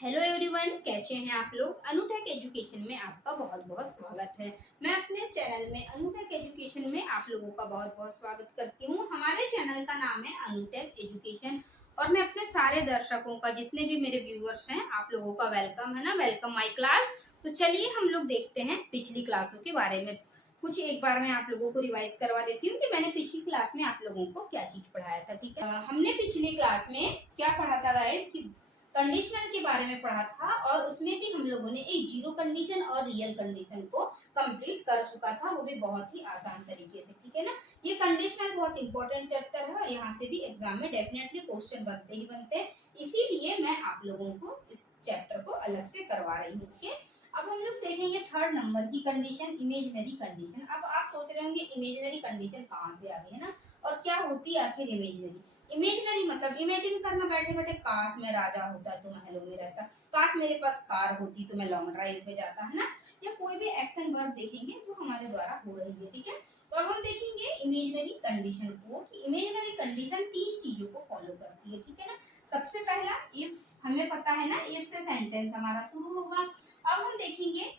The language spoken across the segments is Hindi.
हेलो एवरीवन, कैसे हैं आप लोग। अनुटेक एजुकेशन में आपका बहुत बहुत स्वागत है। मैं अपने इस चैनल में अनुटेक एजुकेशन में आप लोगों का बहुत बहुत स्वागत करती हूँ। हमारे चैनल का नाम है अनुटेक एजुकेशन और मैं अपने सारे दर्शकों का, जितने भी मेरे व्यूअर्स हैं, आप लोगों का वेलकम है ना, वेलकम माय क्लास। तो चलिए हम लोग देखते हैं पिछली क्लासों के बारे में। कुछ एक बार मैं आप लोगों को रिवाइज करवा देती हूँ कि मैंने पिछली क्लास में आप लोगों को क्या चीज पढ़ाया था। ठीक है, हमने पिछली क्लास में क्या पढ़ा था गाइस कि कंडीशनल के बारे में पढ़ा था और उसमें भी हम लोगों ने एक जीरो कंडीशन और रियल कंडीशन को कंप्लीट कर चुका था, वो भी बहुत ही आसान तरीके से। ठीक है ना, ये कंडीशनल बहुत इंपॉर्टेंट चैप्टर है और यहाँ से भी एग्जाम में डेफिनेटली क्वेश्चन बनते ही बनते हैं, इसीलिए मैं आप लोगों को इस चैप्टर को अलग से करवा रही हूँ। ओके, अब हम लोग देखेंगे थर्ड नंबर की कंडीशन, इमेजिनरी कंडीशन। अब आप सोच रहे होंगे इमेजिनरी कंडीशन कहाँ से आ गई है ना, और क्या होती है आखिर इमेजिनरी। इमेजिनरी मतलब इमेजिन करना, बैठे बैठे काश मैं राजा होता तो महलों में रहता, काश मेरे पास कार होती तो मैं लॉन्ग ड्राइव पे जाता, है ना। या कोई भी एक्शन वर्ब देखेंगे जो हमारे द्वारा हो रही है। ठीक है, तो अब हम देखेंगे इमेजिनरी कंडीशन को कि इमेजिनरी कंडीशन तीन चीजों को फॉलो करती है। ठीक है ना, सबसे पहला इफ, हमें पता है ना इफ से सेंटेंस हमारा शुरू होगा। अब हम देखेंगे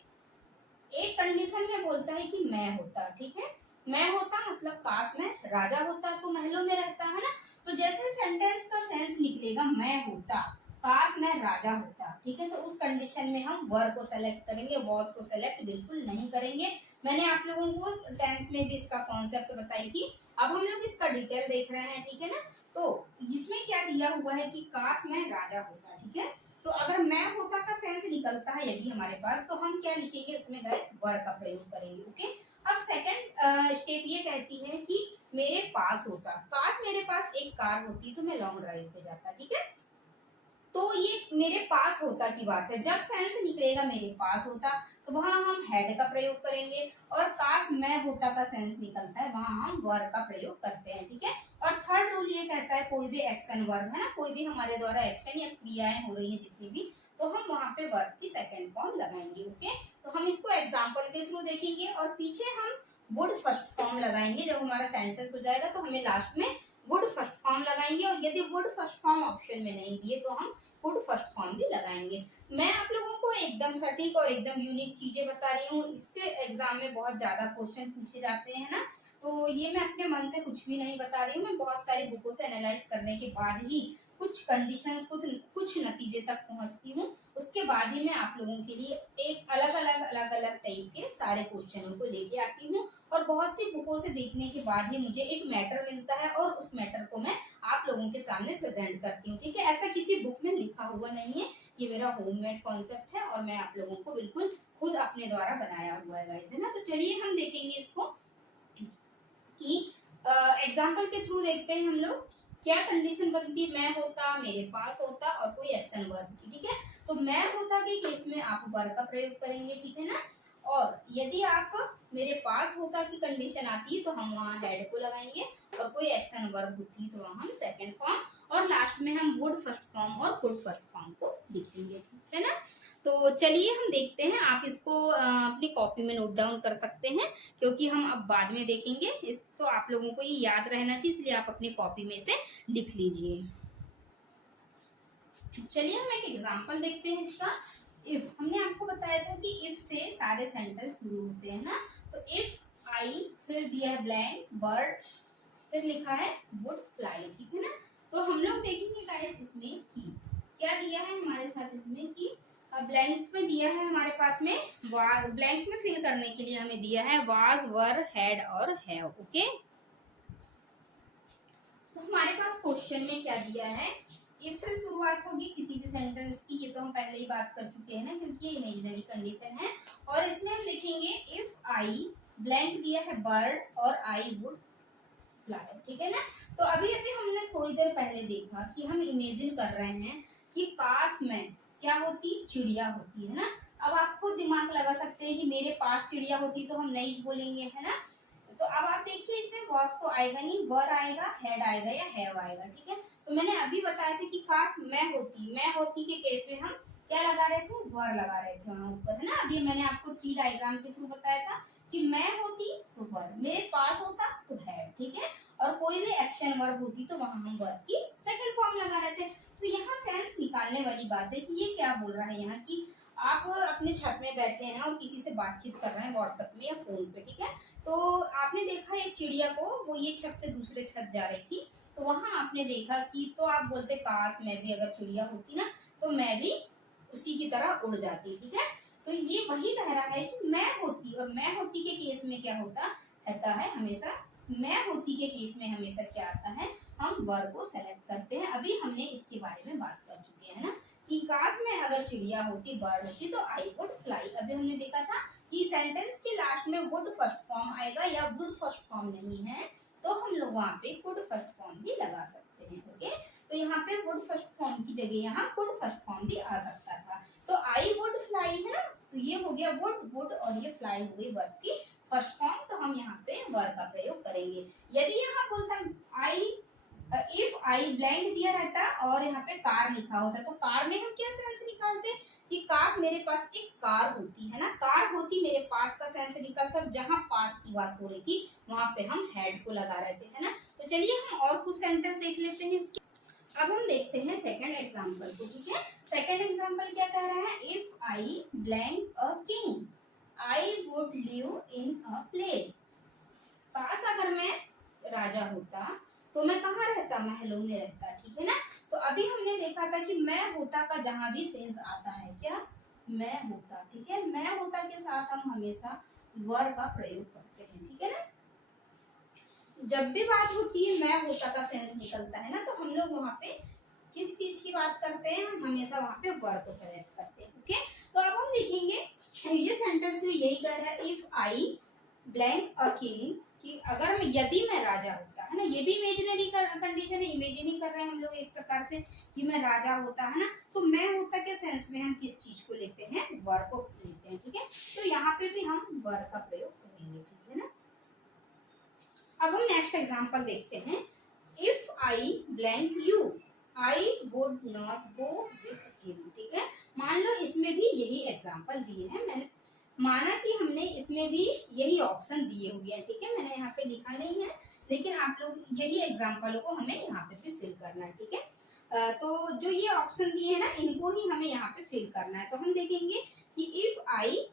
एक कंडीशन में बोलता है कि मैं होता। ठीक है, मैं होता मतलब काश मैं राजा होता तो महलों में रहता, है ना। तो जैसे सेंटेंस का सेंस निकलेगा मैं होता, काश मैं राजा होता, ठीक है, तो उस कंडीशन में हम वर्ब को सेलेक्ट करेंगे, वॉज को सेलेक्ट बिल्कुल नहीं करेंगे। मैंने आप लोगों को टेंस में भी इसका कॉन्सेप्ट बताई थी। अब हम लोग इसका डिटेल देख रहे हैं। ठीक है ना, तो इसमें क्या दिया हुआ है कि काश मैं राजा होता। ठीक है, तो अगर मैं होता का सेंस निकलता है यदि हमारे पास, तो हम क्या लिखेंगे इसमें गाइस, वर का प्रयोग करेंगे। ओके, अब सेकंड स्टेप ये कहती है कि मेरे पास होता, काश मेरे पास एक कार होती तो मैं लॉन्ग ड्राइव पे जाता। ठीक है, तो ये मेरे पास होता की बात है। जब सेंस निकलेगा मेरे पास होता तो वहां हम हैड का प्रयोग करेंगे, और काश मैं होता का सेंस निकलता है वहां हम वर का प्रयोग करते हैं। ठीक है, और थर्ड रूल ये कहता है कोई भी एक्शन वर्ब है ना, कोई भी हमारे द्वारा एक्शन या क्रियाएं हो रही है जितनी भी, तो हम वहां पे वर्ब की सेकंड फॉर्म लगाएंगे। ओके, तो हम इसको एग्जांपल के थ्रू देखेंगे और पीछे हम वुड फर्स्ट फॉर्म लगाएंगे। जब हमारा सेंटेंस हो जाएगा तो हमें लास्ट में वुड फर्स्ट फॉर्म लगाएंगे, और यदि वुड फर्स्ट फॉर्म ऑप्शन में नहीं दिए तो हम वुड फर्स्ट फॉर्म भी लगाएंगे। मैं आप लोगों को एकदम सटीक और एकदम यूनिक चीजें बता रही हूँ, इससे एग्जाम में बहुत ज्यादा क्वेश्चन पूछे जाते हैं ना, तो ये मैं अपने मन से कुछ भी नहीं बता रही हूँ। मैं बहुत सारी बुकों से एनालाइज करने के बाद ही कुछ कंडीशंस कुछ नतीजे तक पहुंचती हूँ, उसके बाद ही मैं आप लोगों के लिए एक अलग अलग टाइप के सारे क्वेश्चनों को लेके आती हूँ, और बहुत सी बुकों से देखने के बाद ही मुझे एक मैटर मिलता है और उस मैटर को मैं आप लोगों के सामने प्रेजेंट करती हूँ। ठीक है, ऐसा किसी बुक में लिखा हुआ नहीं है, ये मेरा होममेड कॉन्सेप्ट है और मैं आप लोगों को बिल्कुल खुद अपने द्वारा बनाया हुआ है गाइस, है ना। तो चलिए हम देखेंगे इसको कि एग्जाम्पल के थ्रू देखते हैं हम लोग क्या कंडीशन बनती है। मैं होता, मेरे पास होता और कोई एक्शन वर्ब की। ठीक है, तो मैं होता के केस में आप वर्ब का प्रयोग करेंगे। ठीक है ना, और यदि आप मेरे पास होता की कंडीशन आती है तो हम वहाँ हेड को लगाएंगे, और कोई एक्शन वर्ब होती है तो वहाँ हम सेकंड फॉर्म, और लास्ट में हम वुड फर्स्ट फॉर्म और कुड फर्स्ट फॉर्म को लिखेंगे। ठीक है ना, तो चलिए हम देखते हैं। आप इसको अपनी कॉपी में नोट डाउन कर सकते हैं, क्योंकि हम अब बाद में देखेंगे इस, तो आप लोगों को ये याद रहना चाहिए, इसलिए आप अपनी कॉपी में से लिख लीजिए। चलिए हम एक एग्जांपल देखते हैं इसका। इफ, हमने आपको बताया था कि इफ से सारे सेंटेंस शुरू होते हैं ना, तो इफ आई, फिर दिया है ब्लैंक बर्ड, फिर लिखा है वुड फ्लाई। ठीक है ना, तो हम लोग देखेंगे गाइस इसमें कि क्या दिया है हमारे साथ इसमें कि ब्लैंक में दिया है हमारे पास में, ब्लैंक में फिल करने के लिए हमें दिया है वाज, वर, हैड और हैव। ओके, तो हमारे पास क्वेश्चन में क्या दिया है, इफ से शुरुआत होगी किसी भी सेंटेंस की, ये तो हम पहले ही बात कर चुके हैं ना, क्योंकि ये इमेजिनरी कंडीशन है। और इसमें हम लिखेंगे इफ आई, ब्लैंक दिया है बर्ड और आई वुड फ्लाई। ठीक है ना, तो अभी अभी हमने थोड़ी देर पहले देखा कि हम इमेजिन कर रहे हैं कि काश मैं क्या होती, चिड़िया होती, है ना। अब आप खुद दिमाग लगा सकते हैं कि मेरे पास चिड़िया होती तो हम नहीं बोलेंगे, है ना। तो अब आप देखिए इसमें वॉस तो आएगा नहीं, वर आएगा, हेड आएगा या हैव आएगा। ठीक है, तो मैंने अभी बताया था कि काश मैं होती के केस में हम क्या लगा रहे थे, वर लगा रहे थे वहां ऊपर, है ना। अभी मैंने आपको 3 डायग्राम के थ्रू बताया था कि मैं होती तो वर, मेरे पास होता तो हैड। ठीक है, और कोई भी एक्शन वर्ब होती तो वहां हम वर्ब की सेकंड फॉर्म लगा रहे थे। तो यहाँ सेंस निकालने वाली बात है कि ये क्या बोल रहा है यहाँ की आप अपने छत में बैठे हैं और किसी से बातचीत कर रहे हैं व्हाट्सएप में या फोन पे, ठीक है। तो आपने देखा एक चिड़िया को, वो ये छत से दूसरे छत जा रही थी, तो वहां आपने देखा कि, तो आप बोलते काश मैं भी अगर चिड़िया होती ना तो मैं भी उसी की तरह उड़ जाती, ठीक है। तो ये वही कह रहा है कि मैं होती, और मैं होती के केस में क्या होता है हमेशा, मैं होती के केस में हमेशा क्या आता है, हम वर्ब को सेलेक्ट करते हैं। अभी हमने इसके बारे में बात कर चुके हैं ना कि काश मैं अगर चिड़िया होती, बर्ड होती तो आई वुड फ्लाई। अभी हमने देखा था कि सेंटेंस के लास्ट में वुड फर्स्ट फॉर्म आएगा या वुड फर्स्ट फॉर्म नहीं है तो हम लोग वहाँ पे कुड फर्स्ट फॉर्म भी लगा सकते हैं, ओके। तो यहाँ पे वुड फर्स्ट फॉर्म की जगह यहाँ कुड फर्स्ट फॉर्म भी आ सकता था। तो आई वुड फ्लाई है ना, तो ये हो गया वुड और ये फ्लाई हो गई वर्ब की फर्स्ट फॉर्म। तो हम यहाँ पे वर्ब का प्रयोग करेंगे। यदि यहाँ बोलता आई, इफ आई ब्लैंक दिया रहता और यहाँ पे कार लिखा होता तो कार में हम क्या सेंस निकालते कि काश मेरे पास एक कार होती, है ना, कार होती मेरे पास का सेंस निकलता। जहां पास की बात हो रही थी वहां पे हम हैड को लगा रहे थे, है ना। तो चलिए हम और कुछ सेंटेंस देख लेते हैं इसके। अब हम देखते हैं सेकंड एग्जांपल को, ठीक है। सेकंड एग्जांपल क्या कह रहा है, if I blank a king I would live in a place. काश अगर मैं राजा होता तो मैं कहाँ रहता, महलों में रहता, ठीक है ना। तो अभी हमने देखा था कि मैं होता का जहां भी सेंस आता है क्या, मैं होता, ठीक है। मैं होता के साथ हम हमेशा वर का प्रयोग करते हैं, ठीक है ना। जब भी बात होती है मैं होता का सेंस निकलता है ना, तो हम लोग वहां पे किस चीज की बात करते हैं, हम हमेशा वहां पे वर को सेलेक्ट करते हैं, ओके। तो अब हम देखेंगे ये सेंटेंस में यही कह रहा है, if I blank a king, कि अगर मैं, यदि मैं राजा होता, है ना, ये भी इमेजिनरी कंडीशन है, इमेजिन कर रहे हैं हम लोग एक प्रकार से कि मैं राजा होता, है ना। तो मैं होता के सेंस में हम किस चीज को लेते हैं, वर को लेते हैं, ठीक है। तो यहाँ पे भी हम वर का प्रयोग करेंगे, ठीक है ना। अब हम नेक्स्ट एग्जांपल देखते हैं, if I blank you I would not go with him, ठीक है। मान लो इसमें भी यही एग्जांपल दिए हैं, मैंने माना कि हमने इसमें भी यही ऑप्शन दिए हुए हैं, ठीक है। मैंने यहाँ पे लिखा नहीं है, लेकिन आप लोग यही एग्जाम्पलों को हमें यहाँ पे भी फिल करना है, ठीक है। तो जो ये ऑप्शन दिए हैं ना, इनको ही हमें यहाँ पे फिल करना है। तो हम देखेंगे कि इफ आई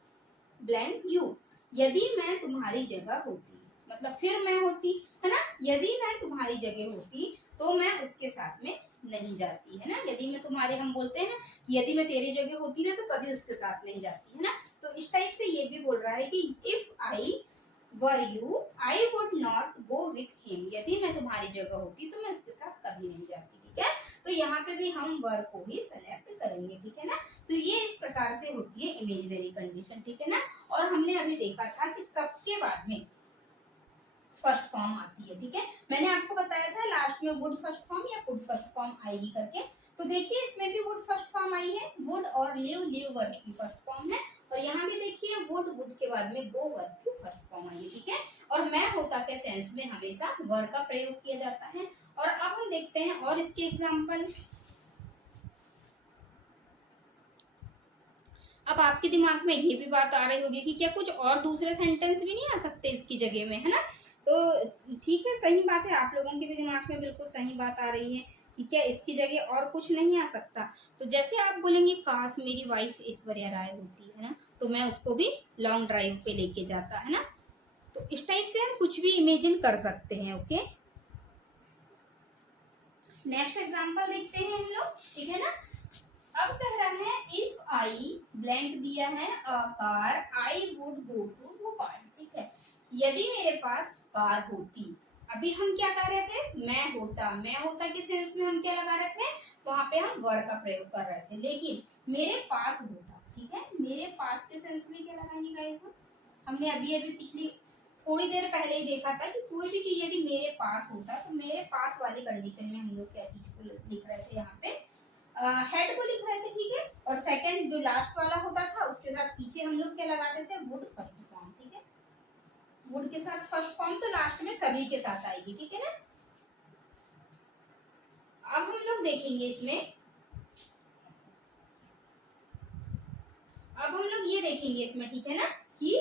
ब्लैंक यू, यदि मैं तुम्हारी जगह होती, मतलब फिर मैं होती, है ना। यदि मैं तुम्हारी जगह होती तो मैं उसके साथ में नहीं जाती, है ना। यदि मैं तुम्हारे, हम बोलते हैं ना, यदि मैं तेरी जगह होती ना तो कभी उसके साथ नहीं जाती, है ना। तो इस टाइप से ये भी बोल रहा है कि if I were you I would not go with him, यदि मैं तुम्हारी जगह होती तो मैं उसके साथ कभी नहीं जाती, ठीक है। तो यहाँ पे भी हम वर को ही सेलेक्ट करेंगे, ठीक है ना। तो ये इस प्रकार से होती है इमेजिनरी कंडीशन, ठीक है ना। और हमने अभी देखा था कि सबके बाद में फर्स्ट फॉर्म आती है, ठीक है। मैंने आपको बताया था लास्ट में वुड फर्स्ट फॉर्म या कुड फर्स्ट फॉर्म आएगी करके। तो देखिए इसमें भी वुड फर्स्ट फॉर्म आई है, वुड और लिव वर्ब की फर्स्ट फॉर्म है। और यहाँ भी देखिए वुड के बाद में गो वर्ब की फर्स्ट फॉर्म आई है, ठीक है। और मैं होता के सेंस में हमेशा वर्ब का प्रयोग किया जाता है। और अब हम देखते हैं और इसके एग्जाम्पल। अब आपके दिमाग में ये भी बात आ रही होगी कि क्या कुछ और दूसरे सेंटेंस भी नहीं आ सकते इसकी जगह में, है ना। तो ठीक है, सही बात है, आप लोगों के भी दिमाग में बिल्कुल सही बात आ रही है कि क्या इसकी जगह और कुछ नहीं आ सकता। तो जैसे आप बोलेंगे काश मेरी वाइफ ऐश्वर्या राय होती, है ना, तो मैं उसको भी लॉन्ग ड्राइव पे लेके जाता, है ना। तो इस टाइप से हम कुछ भी इमेजिन कर सकते हैं, ओके। नेक्स्ट एग्जांपल देखते हैं हम लोग, ठीक है ना। अब कह रहा है इफ आई ब्लैंक दिया है a car I would go to Bhopal, ठीक है। यदि मेरे पास कार होती, अभी हम क्या कर रहे थे, मैं होता के सेंस में हम क्या लगा रहे थे, वहां पे हम वर का प्रयोग कर रहे थे। लेकिन मेरे पास होता, ठीक है, मेरे पास के सेंस में क्या लगाएंगे गाइस, हमने अभी अभी पिछली थोड़ी देर पहले ही देखा था कि कोई भी चीज यदि मेरे पास होता तो मेरे पास वाली कंडीशन में हम लोग क्या चीज को लिख रहे थे, यहाँ पे हेड को लिख रहे थे, ठीक है। और सेकंड जो लास्ट वाला होता था उसके साथ पीछे हम लोग क्या लगाते थे, वुड फर्स्ट फॉर्म, ठीक है। वुड के साथ फर्स्ट फॉर्म तो लास्ट में सभी के साथ आएगी, ठीक है ना। अब हम लोग देखेंगे इसमें, अब हम लोग ये देखेंगे इसमें, ठीक है ना, कि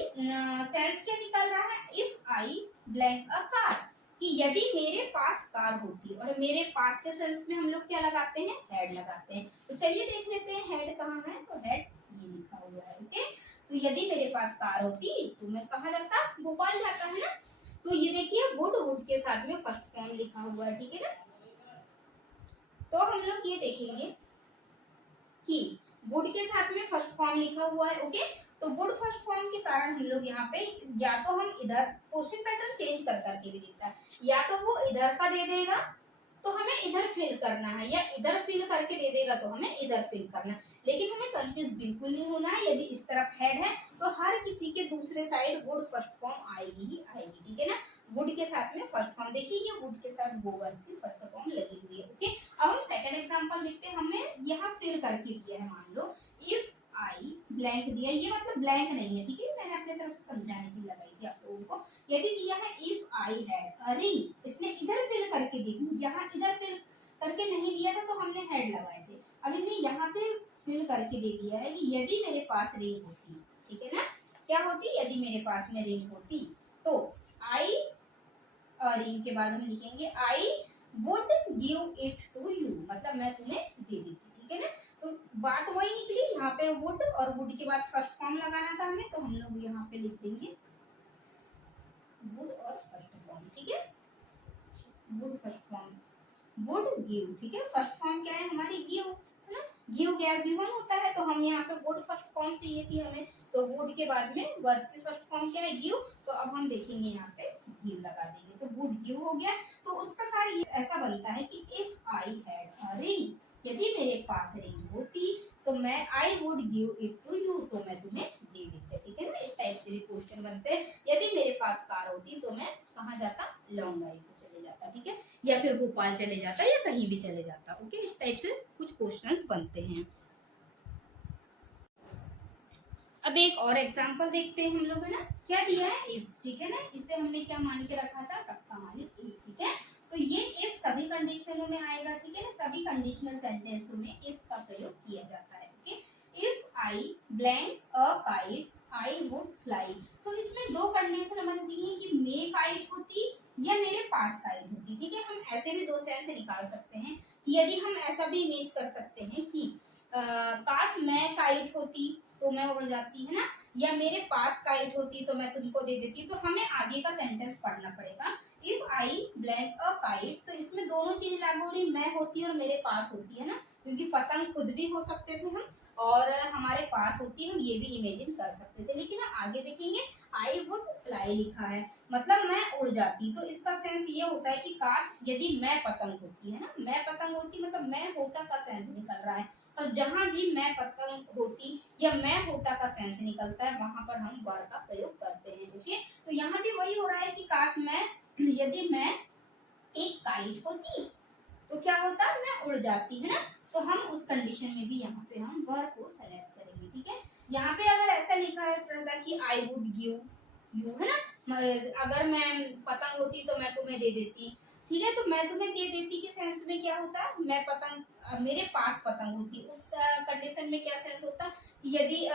सेंस क्या निकल रहा है, if I blank a car, कि यदि मेरे पास कार होती, और मेरे पास के सेंस में हम लोग क्या लगाते हैं, हैड लगाते हैं। तो चलिए देख लेते हैं हेड कहाँ है, तो हेड ये लिखा हुआ है। ओके, तो यदि मेरे पास कार होती तो मैं कहाँ जाता, भोपाल जाता, है ना। तो ये देखिए वुड, वुड के साथ में फर्स्ट फॉर्म लिखा हुआ है, ठीक है ना। तो हम लोग ये देखेंगे कि वुड के साथ में फर्स्ट फॉर्म लिखा हुआ है। ओके, तो वुड फर्स्ट फॉर्म के कारण हम लोग यहाँ पे या तो हम इधर क्वेश्चन पैटर्न चेंज कर करके भी देता है, या तो वो इधर का दे देगा तो हमें इधर फिल करना है, या इधर फिल करके दे देगा तो हमें इधर फिल करना है। लेकिन हमें कंफ्यूज बिल्कुल नहीं होना है। यदि इस तरफ हेड है तो हर किसी के दूसरे साइड वुड फर्स्ट फॉर्म आएगी ही आएगी, ठीक है ना। वुड के साथ में फर्स्ट फॉर्म, देखिए ये वुड के साथ गोबर की फर्स्ट फॉर्म लगी हुई है। ओके, अब हम सेकंड एग्जांपल देखते हैं। हमें यहाँ फिल करके दिया है, मान लो इफ आई ब्लैंक दिया, ये मतलब ब्लैंक नहीं है, ठीक है, मैंने अपने तरफ से समझाने के लिए लगाई थी आप लोगों को। यदि दिया है if I had a ring, इसने इधर फिल करके दी, यहाँ इधर फिल करके नहीं दिया था तो हमने हेड लगाए थे। अब इन्हें यहाँ पे फिल करके दे दिया है कि यदि मेरे पास रिंग होती, ठीक है ना, क्या होती, यदि मेरे पास में रिंग होती तो आई, रिंग के बाद हम लिखेंगे I would give it to you, मतलब मैं तुम्हें दे देती, ठीक है ना। तो बात वही निकली, यहाँ पे वुड और वुड के बाद फर्स्ट फॉर्म लगाना था हमें, तो हम लोग यहाँ पे लिख देंगे वुड और फर्स्ट फॉर्म, ठीक है, would first form, would give, ठीक है। फर्स्ट फॉर्म क्या है हमारी, गिव, है ना। गिव क्या गिवन होता है, तो हम यहाँ पे वुड फर्स्ट फॉर्म चाहिए थी हमें, तो वुड के बाद में वर्ब की फर्स्ट फॉर्म क्या है, गिव। तो अब हम देखेंगे यहाँ पे गिव लगा देंगे, तो वुड गिव हो गया। तो उस प्रकार ये ऐसा बनता है कि if I had a ring, यदि मेरे पास रिंग होती तो मैं I would give it to you, तो मैं तुम्हें दे देते, ठीक है ना। इस टाइप से भी क्वेश्चन बनते हैं। यदि मेरे पास कार होती तो मैं कहाँ जाता, लॉन्ग ड्राइव को चले जाता, ठीक है, या फिर भोपाल चले जाता, या कहीं भी चले जाता। ओके, इस टाइप से कुछ क्वेश्चंस बनते हैं। अब एक और एग्जांपल देखते हैं हम लोग, है ना। क्या दिया है, इफ, ठीक है ना। इसे हमने क्या मान के रखा था, सबका मालिक एक, ठीक है। तो ये इफ सभी कंडीशनों में आएगा, ठीक है ना, सभी कंडीशनल सेंटेंसों में इफ का प्रयोग किया जाता है। Okay, if I blank a kite I would fly, तो इसमें दो कंडीशन बनती है कि मे काइट होती या मेरे पास काइट होती, ठीक है। हम ऐसे भी दो सेंस निकाल सकते हैं कि यदि हम ऐसा भी इमेज कर सकते हैं कि काश मैं काइट होती तो मैं उड़ जाती, है ना, या मेरे पास काइट होती तो मैं तुमको दे देती। तो हमें आगे का सेंटेंस पढ़ना पड़ेगा। If I blank a kite, तो इसमें दोनों चीज लागू हो रही, मैं होती और मेरे पास होती, है ना, क्योंकि पतंग खुद भी हो सकते थे हम, और हमारे पास होती, हम ये भी इमेजिन कर सकते थे। लेकिन आगे देखेंगे आई वुड फ्लाई लिखा है, मतलब मैं उड़ जाती। तो इसका सेंस ये होता है कि काश यदि मैं पतंग होती, है ना, मैं पतंग होती मतलब मैं होता का सेंस निकल रहा है। और जहां भी मैं पतंग होती या मैं होता का सेंस निकलता है वहां पर हम वर का प्रयोग करते हैं। ओके, तो यहाँ भी वही हो रहा है कि काश मैं, यदि मैं एक काइट होती तो क्या होता, मैं उड़ जाती, है ना। तो हम उस कंडीशन में भी यहाँ पे हम वर को सेलेक्ट करेंगे, ठीक है। यहाँ पे अगर ऐसा लिखा रहता कि आई वुड गिव यू, है ना, अगर मैं पतंग होती तो मैं तुम्हें दे देती, ठीक है। तो मैं तुम्हें दे देती के सेंस में क्या होता, मैं पतंग, मेरे पास पतंग होती, उस कंडीशन में क्या सेंस होता, यदि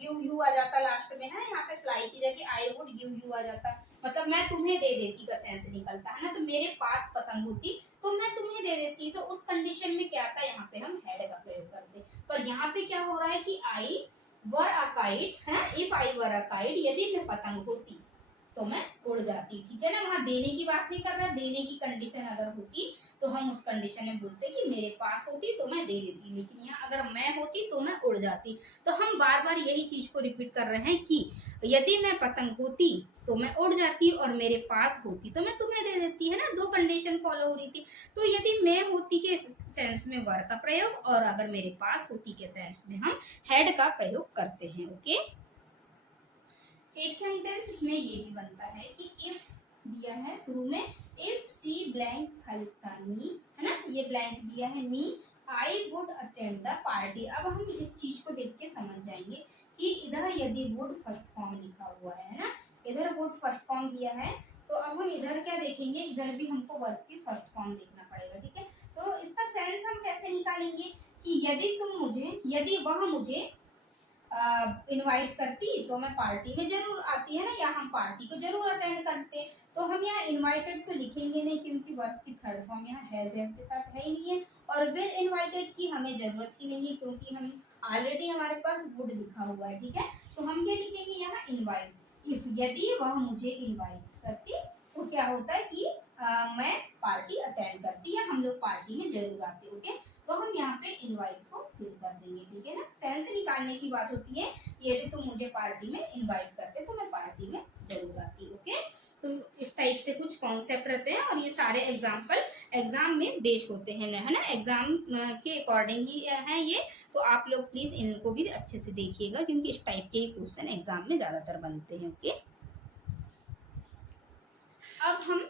गिव यू आ जाता लास्ट में, है यहाँ पे फ्लाई की जगह आई वुड गिव यू आ जाता, मतलब मैं तुम्हें दे देती का सेंस निकलता, है ना। तो मेरे पास पतंग होती तो मैं तुम्हें दे देती, तो उस कंडीशन में क्या था, यहाँ पे हम हैड का प्रयोग करते। पर यहाँ पे क्या हो रहा है कि आई वर अ काइट, है, if I were a kite, यदि मैं पतंग होती तो मैं उड़ जाती, ठीक है ना। वहां देने की बात नहीं कर रहा, देने की कंडीशन अगर होती तो हम उस कंडीशन में बोलते कि मेरे पास होती तो मैं दे देती, लेकिन यहाँ अगर मैं होती तो मैं उड़ जाती। तो हम बार बार यही चीज को रिपीट कर रहे हैं कि यदि मैं पतंग होती तो मैं उड़ जाती, और मेरे पास होती तो मैं तुम्हें दे देती, है ना, दो कंडीशन फॉलो हो रही थी। तो यदि मैं होती के सेंस में वर का प्रयोग, और अगर मेरे पास होती के सेंस में हम हैड का प्रयोग करते हैं। ओके, एक सेंटेंस इसमें ये भी बनता है कि इफ दिया है शुरू में, इफ सी ब्लैंक खालिस्तानी, है ना, ये ब्लैंक दिया है me I would attend the party. अब हम इस चीज को देख के समझ जाएंगे कि इधर यदि वुड फर्स्ट फॉर्म लिखा हुआ है ना, इधर वुड फर्स्ट फॉर्म दिया है, तो अब हम इधर क्या देखेंगे, इधर भी हमको वर्ब की फर्स्ट फॉर्म देखना पड़ेगा, ठीक है। तो इसका सेंस हम कैसे निकालेंगे कि यदि तुम मुझे, यदि वह मुझे इनवाइट करती तो मैं पार्टी में जरूर आती, है ना, या हम पार्टी को जरूर अटेंड करते। तो हम यहाँ इनवाइटेड तो लिखेंगे नहीं क्योंकि वर्ब की थर्ड फॉर्म यहाँ हैज हैव के साथ है ही नहीं है, और विल इनवाइटेड की हमें जरूरत ही नहीं है क्योंकि हम ऑलरेडी हमारे पास वुड लिखा हुआ है, ठीक है। तो हम ये लिखेंगे यहाँ इनवाइट, इफ यदि वह मुझे इनवाइट करती तो क्या होता है कि मैं पार्टी अटेंड करती या हम लोग पार्टी में जरूर आते, ओके। तो हम यहाँ पे इनवाइट को फिल कर देंगे, ठीक है ना। सेंस निकालने की बात होती है, यदि तुम मुझे पार्टी में इनवाइट करते तो मैं पार्टी में जरूर आती, ओके। तो इस टाइप से कुछ कॉन्सेप्ट रहते हैं और ये सारे एग्जाम्पल एग्जाम में बेस होते हैं, है ना, एग्जाम के अकॉर्डिंग ही है ये। तो आप लोग प्लीज इनको भी अच्छे से देखिएगा क्योंकि इस टाइप के ही क्वेश्चन एग्जाम में ज्यादातर बनते हैं, ओके। अब हम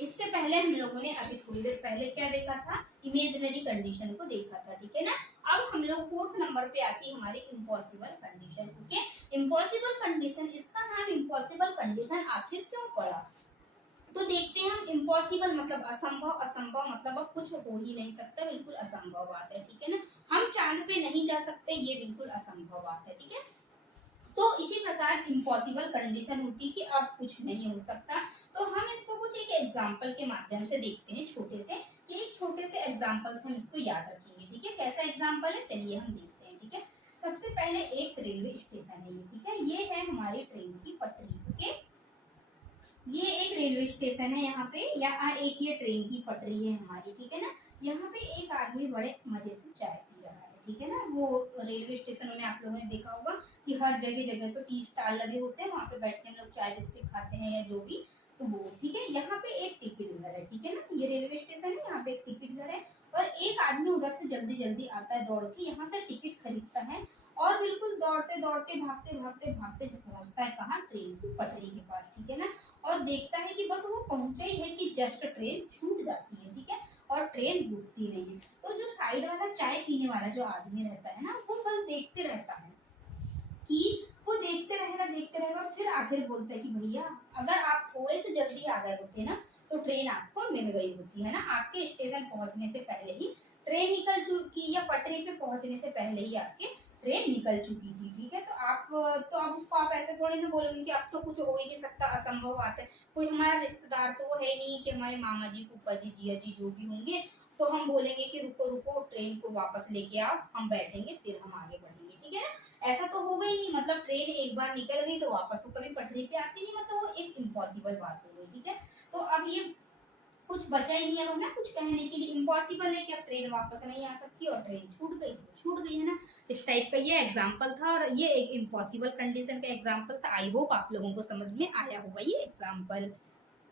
इससे पहले हम लोगों ने अभी थोड़ी देर पहले क्या देखा था, इमेजिनरी कंडीशन को देखा था, ठीक है ना। अब हम लोग फोर्थ नंबर पे आती है हमारी impossible condition, okay. Impossible condition, इसका नाम इम्पॉसिबल कंडीशन आखिर क्यों पड़ा, तो देखते हैं हम। इम्पॉसिबल मतलब असंभव, असंभव मतलब अब कुछ हो ही नहीं सकता, बिल्कुल असंभव बात है, ठीक है ना। हम चांद पे नहीं जा सकते, ये बिल्कुल असंभव बात है, ठीक है। तो इसी प्रकार इम्पॉसिबल कंडीशन होती है कि अब कुछ नहीं हो सकता। तो हम इसको कुछ एक एग्जाम्पल के माध्यम से देखते हैं, छोटे से, एक छोटे से एग्जाम्पल से हम इसको याद रखेंगे, ठीक है। कैसा एग्जाम्पल है, चलिए हम देखते हैं, ठीक है। सबसे पहले एक रेलवे स्टेशन है ये, ठीक है। ये है हमारी ट्रेन की पटरी, ओके। ये एक रेलवे स्टेशन है यहाँ पे, या एक ये ट्रेन की पटरी है हमारी, ठीक है ना। यहाँ पे एक आदमी बड़े मजे से चाय पी रहा है, ठीक है ना। वो रेलवे स्टेशन में आप लोगों ने देखा होगा कि हर जगह जगह पे टी स्टाल लगे होते हैं, वहाँ पे बैठ के हम लोग चाय बिस्किट खाते हैं या जो भी, तो वो, ठीक है। यहाँ पे एक टिकट घर है, ठीक है ना। ये रेलवे स्टेशन है, यहाँ पे एक टिकट घर है और एक आदमी उधर से जल्दी जल्दी आता है दौड़ के, यहाँ से टिकट खरीदता है और बिल्कुल दौड़ते दौड़ते भागते भागते भागते पहुंचता है कहाँ, ट्रेन की पटरी के पास, ठीक है ना। और देखता है कि बस वो पहुंचा ही है कि जस्ट ट्रेन छूट जाती है, ठीक है, और ट्रेन रुकती नहीं है। तो जो साइड वाला चाय पीने वाला जो आदमी रहता है ना, वो बस देखते रहता है कि वो देखते रहेगा और फिर आखिर बोलता है कि भैया अगर आप थोड़े से जल्दी आ गए होते ना तो ट्रेन आपको मिल गई होती, है ना। आपके स्टेशन पहुंचने से पहले ही ट्रेन निकल चुकी, या पटरी पे पहुंचने से पहले ही आपके ट्रेन निकल चुकी थी, ठीक है। तो अब उसको आप ऐसे थोड़ी ना बोलोगे कि अब तो कुछ हो ही नहीं सकता, असंभव बात है। कोई हमारा रिश्तेदार तो वो है नहीं कि हमारे मामा जी, फूफा जी, जिया जी जो भी होंगे, तो हम बोलेंगे कि रुको रुको ट्रेन को वापस लेके आओ, हम बैठेंगे फिर हम आगे बढ़ेंगे, ठीक है ना। ऐसा तो होगा ही नहीं, मतलब ट्रेन एक बार निकल गई तो वापस वो कभी पटरी पे आती नहीं, मतलब वो एक इम्पॉसिबल बात हो गई, ठीक है। तो अब ये कुछ बचा ही नहीं है ना कुछ कहने के लिए, इम्पॉसिबल है कि अब ट्रेन वापस नहीं आ सकती और ट्रेन छूट गई तो छूट गई, है ना। इस टाइप का ये एग्जाम्पल था और ये एक इम्पॉसिबल कंडीशन का एग्जाम्पल था। आई होप आप लोगों को समझ में आया होगा ये एग्जाम्पल।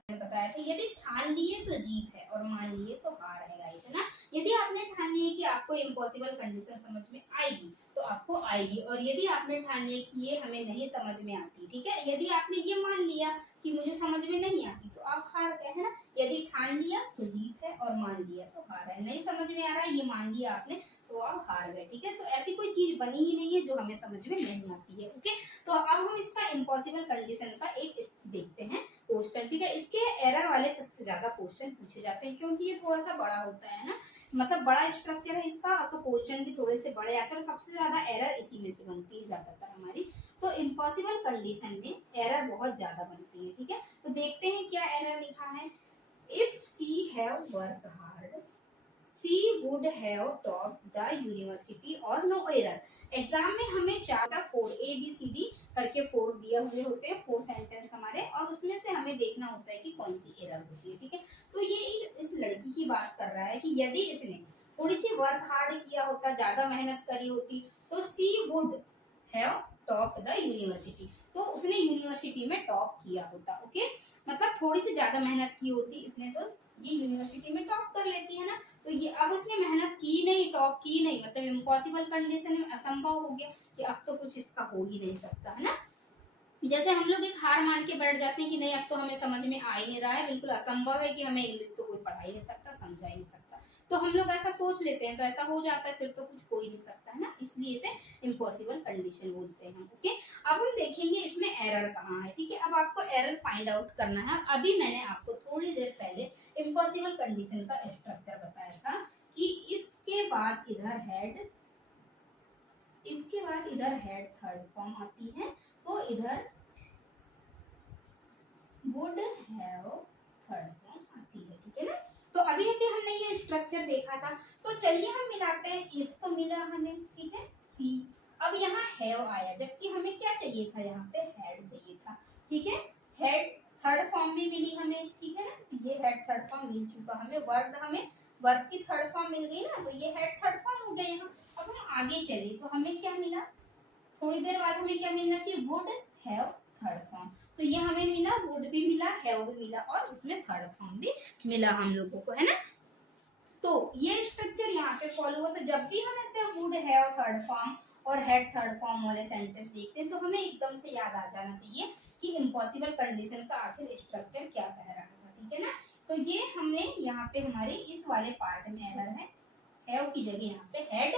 बताया था यदि ठान लिए तो जीत है और मान लिए तो हार है गाइस, है ना। यदि आपने ठान लिया कि आपको इम्पॉसिबल कंडीशन समझ में आएगी तो आपको आएगी, और यदि आपने ठान लिया कि ये हमें नहीं समझ में आती, ठीक है, यदि आपने ये मान लिया कि मुझे समझ में नहीं आती तो आप हार गए, है ना। यदि ठान लिया तो जीत है और मान लिया तो हार है। नहीं समझ में आ रहा है, ये मान लिया आपने तो आप हार गए, ठीक है। तो ऐसी कोई चीज बनी ही नहीं है जो हमें समझ में नहीं आती है, ओके। तो अब हम इसका इम्पॉसिबल कंडीशन का एक देखते हैं क्वेश्चन, ठीक है। इसके एरर वाले सबसे ज्यादा क्वेश्चन पूछे जाते हैं क्योंकि ये थोड़ा सा बड़ा होता है ना, मतलब बड़ा स्ट्रक्चर है इसका, तो क्वेश्चन भी थोड़े से बड़े आते हैं, सबसे ज्यादा एरर इसी में से बनती है ज्यादातर हमारी। तो इम्पॉसिबल कंडीशन में एरर बहुत ज्यादा बनती है, ठीक है। तो देखते हैं क्या एरर लिखा है। If she have work hard she would have top the university और नो एरर। एग्जाम में हमें चार 4 ABCD करके 4 दिए हुए होते हैं, 4 सेंटेंस हमारे, और उसमें से हमें देखना होता है कि कौन सी एरर होती है, ठीक है। तो ये इस लड़की की बात कर रहा है कि यदि इसने थोड़ी सी वर्क हार्ड किया होता, ज्यादा मेहनत करी होती, तो she would have top the university, तो उसने यूनिवर्सिटी में टॉप किया होता, ओके। मतलब थोड़ी सी ज्यादा मेहनत की होती इसने तो ये यूनिवर्सिटी में टॉप कर लेती, है ना। तो ये अब उसने मेहनत की नहीं, टॉप की नहीं, मतलब इम्पॉसिबल कंडीशन में असंभव हो गया कि अब तो कुछ इसका हो ही नहीं सकता, है ना। जैसे हम लोग एक हार मान के बैठ जाते हैं कि नहीं अब तो हमें समझ में आ ही नहीं रहा है, बिल्कुल असंभव है कि हमें इंग्लिश तो कोई पढ़ा ही नहीं सकता, समझा ही नहीं सकता, तो हम लोग ऐसा सोच लेते हैं, तो ऐसा हो जाता है, फिर तो कुछ हो ही नहीं सकता, है ना। इसलिए इसे इम्पॉसिबल कंडीशन बोलते हैं, ओके। अब हम देखेंगे इसमें एरर कहाँ है, ठीक है। अब आपको एरर फाइंड आउट करना है। अभी मैंने आपको थोड़ी देर पहले इम्पॉसिबल कंडीशन का स्ट्रक्चर बताया था कि इफ के बाद इधर हैड, इफ के उसके बाद इधर हेड थर्ड फॉर्म आती है, तो इधर वुड हैव थर्ड फॉर्म आती है, ठीक है ना। तो अभी अभी हमने ये स्ट्रक्चर देखा था, तो चलिए हम मिलाते हैं। इफ तो मिला हमें, ठीक है, सी। अब यहाँ हैव आया, जबकि हमें क्या चाहिए था, यहाँ पे हैड चाहिए था, ठीक है। हेड थर्ड फॉर्म में मिली हमें, ठीक है ना, तो ये हेड थर्ड फॉर्म मिल चुका हमें। हमें वर्ब की थर्ड फॉर्म मिल गई ना, तो ये हेड थर्ड फॉर्म हो गया यहाँ। अब हम आगे चले तो हमें क्या मिला, थोड़ी देर बाद हमें क्या मिलना चाहिए, वुड हैव थर्ड फॉर्म। तो ये हमें मिला, वुड भी मिला, हैव भी मिला, और इसमें थर्ड फॉर्म भी मिला हम लोगों को, है ना। तो ये स्ट्रक्चर यहाँ पे फॉलो हुआ। तो जब भी हम ऐसे वुड हैव थर्ड फॉर्म और हैड थर्ड फॉर्म वाले सेंटेंस देखते हैं, तो हमें एकदम से याद आ जाना चाहिए कि इम्पॉसिबल कंडीशन का आखिर स्ट्रक्चर क्या कह रहा था, ठीक है ना। तो ये हमने यहाँ पे हमारे इस वाले पार्ट में एरर है, हैव की जगह यहाँ पे had,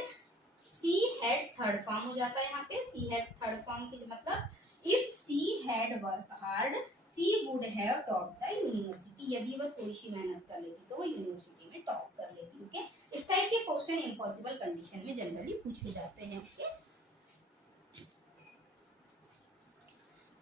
she had third form हो जाता है यहाँ पे। सी हैड थर्ड फॉर्म के मतलब if she had work hard she would have top the university. यदि वह थोड़ी सी मेहनत कर लेती तो वो यूनिवर्सिटी में टॉप कर लेती, ओके। इस टाइप के क्वेश्चन इम्पॉसिबल कंडीशन में जनरली पूछे जाते हैं, ओके।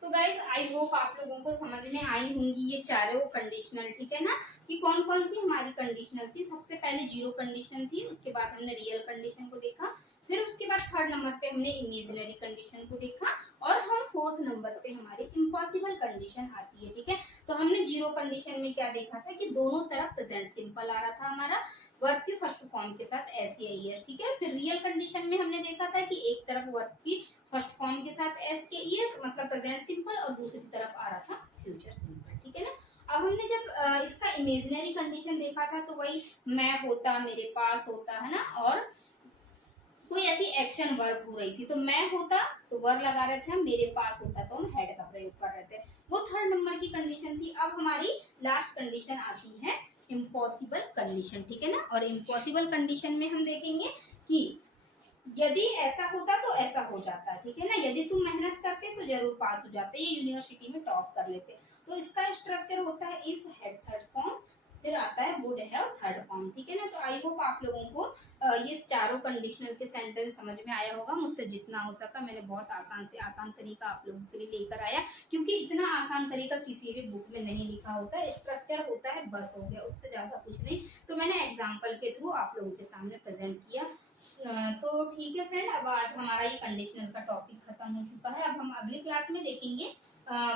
तो गाइस आई होप आप लोगों को समझ में आई होंगी ये चारों कंडीशनल, ठीक है ना, कि कौन कौन सी हमारी कंडीशनल थी। सबसे पहले जीरो कंडीशन थी, उसके बाद हमने रियल कंडीशन को देखा, फिर उसके बाद थर्ड नंबर पे हमने इमेजिनरी कंडीशन को देखा, और हम फोर्थ नंबर पे हमारी इम्पॉसिबल कंडीशन आती है, ठीक है। तो हमने जीरो कंडीशन में क्या देखा था कि दोनों तरफ प्रेजेंट सिंपल आ रहा था हमारा वर्ब की फर्स्ट फॉर्म के साथ ऐसे आई है, ठीक है। फिर रियल कंडीशन में हमने देखा था कि एक तरफ वर्ब की फर्स्ट फॉर्म के साथ एस के ईएस मतलब प्रेजेंट सिंपल, और दूसरी तरफ आ रहा था फ्यूचर सिंपल, ठीक है ना। अब हमने जब इसका इमेजिनरी कंडीशन देखा था, तो वही मैं होता, मेरे पास होता, है ना, और कोई ऐसी एक्शन वर्ब हो रही थी, तो मैं होता तो वर्ब लगा रहे थे हम, मेरे पास होता तो हम हेड का प्रयोग कर रहे थे। वो थर्ड नंबर की कंडीशन थी। अब हमारी लास्ट कंडीशन आती है इम्पॉसिबल कंडीशन, ठीक है ना। और इम्पॉसिबल कंडीशन में हम देखेंगे कि यदि ऐसा होता तो ऐसा हो जाता, ठीक है ना। यदि तुम मेहनत करते तो जरूर पास हो जाते, ये यूनिवर्सिटी में टॉप कर लेते। तो इसका स्ट्रक्चर होता है इफ हैड थर्ड फॉर्म, फिर आता है वुड हैव थर्ड फॉर्म, ठीक है ना। तो आई होप आप लोगों को ये चारों कंडीशनल के सेंटेंस समझ में आया होगा। मुझसे जितना हो सका मैंने बहुत आसान से आसान तरीका आप लोगों के लिए लेकर आया, क्योंकि इतना आसान तरीका किसी भी बुक में नहीं लिखा होता है। स्ट्रक्चर होता है बस, हो गया, उससे ज्यादा कुछ नहीं। तो मैंने एग्जाम्पल के थ्रू आप लोगों के सामने प्रेजेंट किया। तो ठीक है फ्रेंड, अब आज हमारा ये कंडीशनल का टॉपिक खत्म हो चुका है। अब हम अगली क्लास में देखेंगे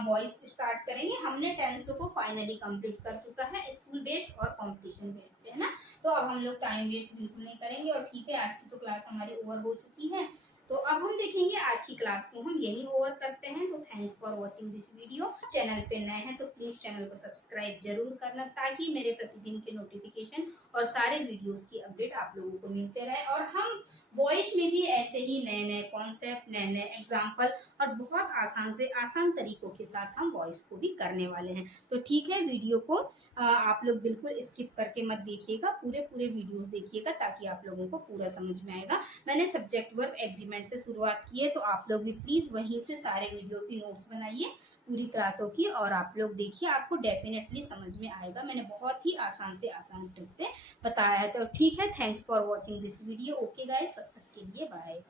वॉइस स्टार्ट करेंगे। हमने टेंस को फाइनली कंप्लीट कर चुका है, स्कूल बेस्ड और कंपटीशन बेस्ड पे, है ना। तो अब हम लोग टाइम वेस्ट बिल्कुल नहीं करेंगे। और ठीक है, आज की तो क्लास हमारी ओवर हो चुकी है, तो अब हम देखेंगे आज की क्लास को हम यही ओवर करते हैं। तो thanks for watching this video. Channel पे नए हैं तो प्लीज चैनल को सब्सक्राइब जरूर करना, ताकि मेरे प्रतिदिन के नोटिफिकेशन और सारे वीडियोस की अपडेट आप लोगों को मिलते रहे। और हम वॉइस में भी ऐसे ही नए नए कॉन्सेप्ट, नए नए एग्जाम्पल और बहुत आसान से आसान तरीकों के साथ हम वॉइस को भी करने वाले हैं। तो ठीक है, वीडियो को आप लोग बिल्कुल स्किप करके मत देखिएगा, पूरे पूरे वीडियोस देखिएगा, ताकि आप लोगों को पूरा समझ में आएगा। मैंने सब्जेक्ट वर्ब एग्रीमेंट से शुरुआत की है, तो आप लोग भी प्लीज़ वहीं से सारे वीडियो की नोट्स बनाइए पूरी क्लासों की, और आप लोग देखिए, आपको डेफिनेटली समझ में आएगा। मैंने बहुत ही आसान से आसान ट्रिक से बताया है। तो ठीक है, thanks for watching this video. Okay guys, तब तक के लिए बाय।